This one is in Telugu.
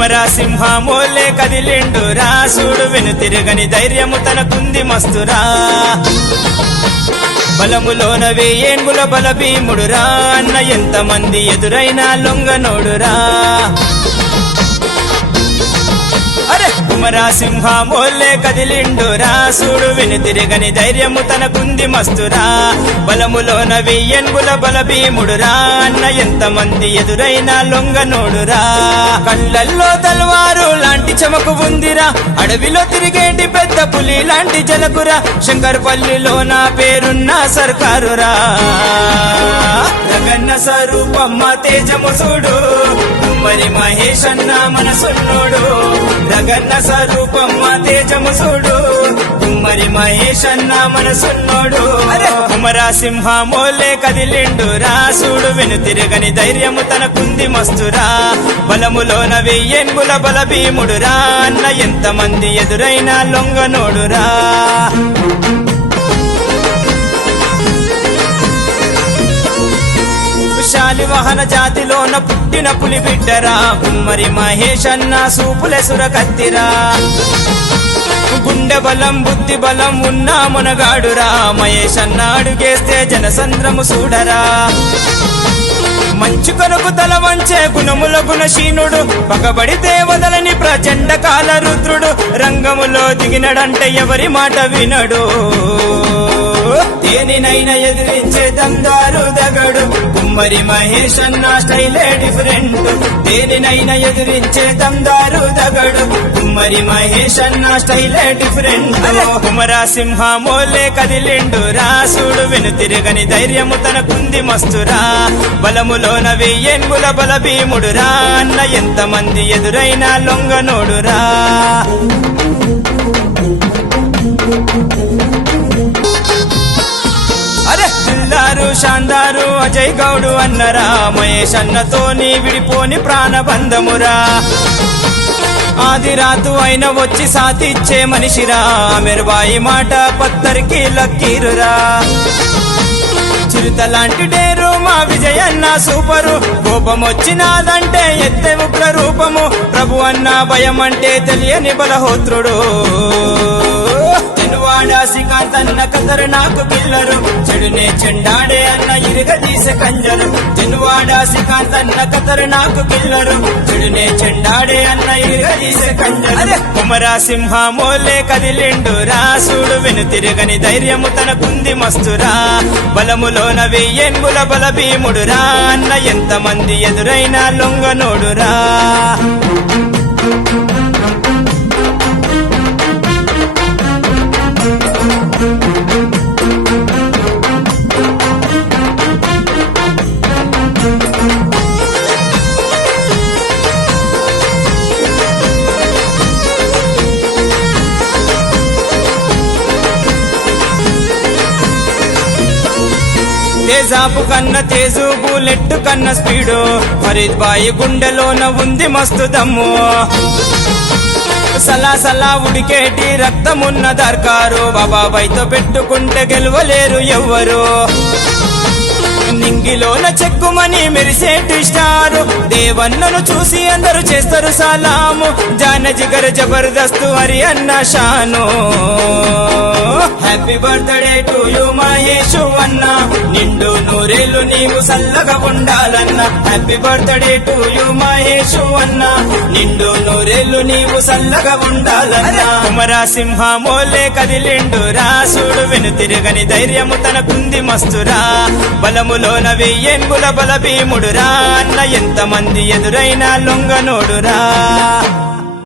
కుమరా సింహమోలే కదిలిండు రాసుడు వెనుతిరగని ధైర్యము తనకుంది మస్తురా బలములోన వేయేంగుల బల భీముడురా అన్న ఎంతమంది ఎదురైనా లొంగనోడురా కుమరా సింహమోలే కదిలిండు రాసుడు వెనుతిరగని ధైర్యము తనకుంది మస్తురా బలములోన వెయ్యెంగుల బల భీముడురా అన్న ఎంతమంది ఎదురైనా లొంగనోడురా కళ్ళల్లో తల్వారు లాంటి చమకు ఉందిరా అడవిలో తిరిగేటి పెద్ద పులి లాంటి జలకురా శంకర్పల్లిలో నా పేరున్న సర్కారురా రగన్న స్వరూపమ్మ తేజము చూడు మరి మహేష్ అన్న మనసున్నోడు రగన్న స్వరూపమ్మ తేజము చూడు మరి మహేష్ అన్న మనసున్నోడు కుమరా సింహమోలే కదిలిండు రాసుడు వెనుతిరగని ధైర్యము తనకుంది మస్తురా బలములోన వెయ్యేంగుల బల భీముడురా అన్న ఎంతమంది ఎదురైనా లొంగనోడురా శాలివాహన జాతిలోన పుట్టిన పులి బిడ్డరా కుమ్మరి మహేష్ అన్న సూపులెసుర కత్తిరా గుండె బలం బుద్ధి బలం ఉన్నా మునగాడురా మహేష్ అన్న అడుగేస్తే జనసంద్రము చూడరా మంచు కొరకు తల వంచే గుణముల గుణశీనుడు పగబడితే వదలని ప్రచండ కాల రుద్రుడు రంగములో దిగినడంటే ఎవరి మాట వినడు దేనినైనా ఎదిరించే దందారు దగడు కుమ్మరి మహేష్ అన్న స్టైలే డిఫరెంట్ దేనినైనా ఎదిరించే దందారు దగడు కుమ్మరి మహేష్ అన్న స్టైలే డిఫరెంట్ కుమరా సింహమోలే కదిలిండు రాసుడు వెనుతిరగని ధైర్యము తనకుంది మస్తురా బలములోన వెయ్యేంగుల బల భీముడురా అన్న ఎంతమంది ఎదురైనా లొంగనోడురా దిల్దారు శాందారు అజయ్ గౌడు అన్నరా మహేష్ అన్నతోని విడిపోని ప్రాణబంధమురా ఆది రాతు అయిన వచ్చి సాతిచ్చే మనిషిరా మెరుబాయి మాట పత్తరికి లక్కీరురా చిరుత లాంటి డేరు మా విజయన్న సూపరు కోపం వచ్చినాదంటే ఎత్తే ఉగ్ర రూపము ప్రభు అన్న భయం అంటే తెలియని బలహోత్రుడు శ్రీకాంతన్న కదరు నాకు పిల్లరు చెడునే చెండాడే అన్న ఇరుగదీసే కంజరు జనువాడ శ్రీకాంతన్న కదరు నాకు పిల్లరు చెడునే చెండాడే అన్న ఇరుగదీసే కంజరు కుమరా సింహమోలే కదిలిండు రాసుడు వెనుతిరగని ధైర్యము తనకుంది మస్తురా బలములోన వెయ్యేంగుల బల భీముడురా అన్న ఎంతమంది ఎదురైనా లొంగనోడురా తేజాపు కన్న తేజు బుల్లెట్ కన్న స్పీడు ఫరీద్ బాయి గుండెలోన ఉంది మస్తు దమ్ము సలా ఉడికేటి రక్తమున్న దర్కారు బాబాబాయ్తో పెట్టుకుంటే గెలవలేరు ఎవ్వరు నింగిలోన చెక్కుమని మెరిసేటి స్టారు దేవన్నను చూసి అందరూ చేస్తారు సలాము జాన జిగర్ జబర్దస్త్ హరి అన్న Shanu happy birthday to you Mahesh అన్న నిండు నూరేళ్ళు నీవు సల్లగా ఉండాలన్న happy birthday to you Mahesh అన్న నిండు నూరేళ్ళు నీవు సల్లగా ఉండాలన్న కుమరా సింహమోలే కదిలిండు రాసుడు వెనుతిరగని ధైర్యము తనకుంది మస్తురా బలములోన వెయ్యేంగుల బల భీముడురా అన్న ఎంతమంది ఎదురైనా లొంగనోడురా